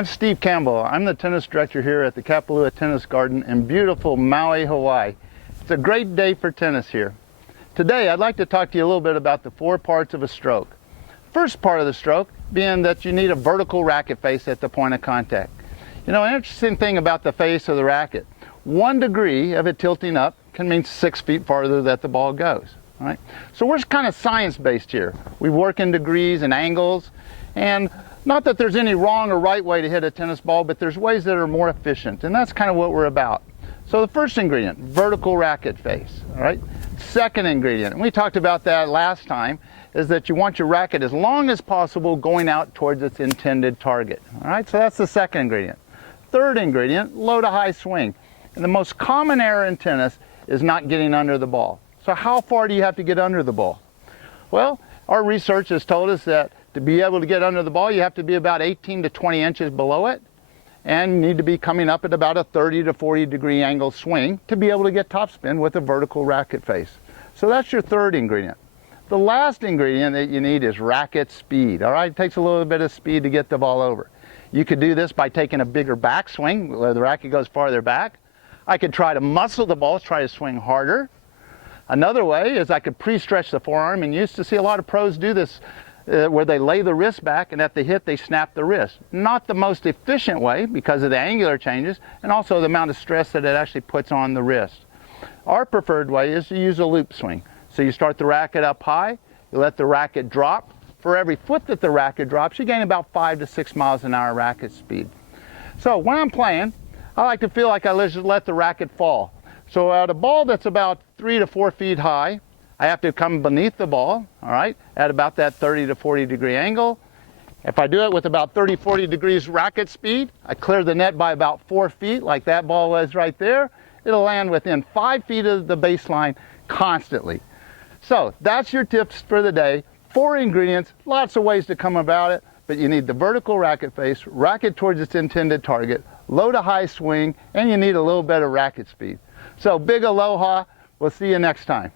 I'm Steve Campbell. I'm the tennis director here at the Kapalua Tennis Garden in beautiful Maui, Hawaii. It's a great day for tennis here. Today I'd like to talk to you a little bit about the 4 parts of a stroke. First part of the stroke being that you need a vertical racket face at the point of contact. You know, an interesting thing about the face of the racket, 1 degree of it tilting up can mean 6 feet farther that the ball goes. All right? So we're kind of science-based here. We work in degrees and angles, and not that there's any wrong or right way to hit a tennis ball, but there's ways that are more efficient, and that's kind of what we're about. So the first ingredient, vertical racket face. All right? Second ingredient, and we talked about that last time, is that you want your racket as long as possible going out towards its intended target. All right? So that's the second ingredient. Third ingredient, low to high swing. And the most common error in tennis is not getting under the ball. So how far do you have to get under the ball? Well, our research has told us that to be able to get under the ball, you have to be about 18 to 20 inches below it, and need to be coming up at about a 30 to 40 degree angle swing to be able to get topspin with a vertical racket face. So that's your third ingredient. The last ingredient that you need is racket speed. All right, it takes a little bit of speed to get the ball over. You could do this by taking a bigger backswing where the racket goes farther back. I could try to muscle the ball, try to swing harder. Another way is I could pre-stretch the forearm, and you used to see a lot of pros do this where they lay the wrist back, and at the hit they snap the wrist. Not the most efficient way because of the angular changes and also the amount of stress that it actually puts on the wrist. Our preferred way is to use a loop swing. So you start the racket up high, you let the racket drop. For every foot that the racket drops, you gain about 5 to 6 miles an hour racket speed. So when I'm playing, I like to feel like I just let the racket fall. So at a ball that's about 3 to 4 feet high, I have to come beneath the ball, all right, at about that 30 to 40 degree angle. If I do it with about 30, 40 degrees racket speed, I clear the net by about 4 feet, like that ball was right there. It'll land within 5 feet of the baseline constantly. So that's your tips for the day. 4 ingredients, lots of ways to come about it, but you need the vertical racket face, racket towards its intended target, low to high swing, and you need a little bit of racket speed. So big aloha. We'll see you next time.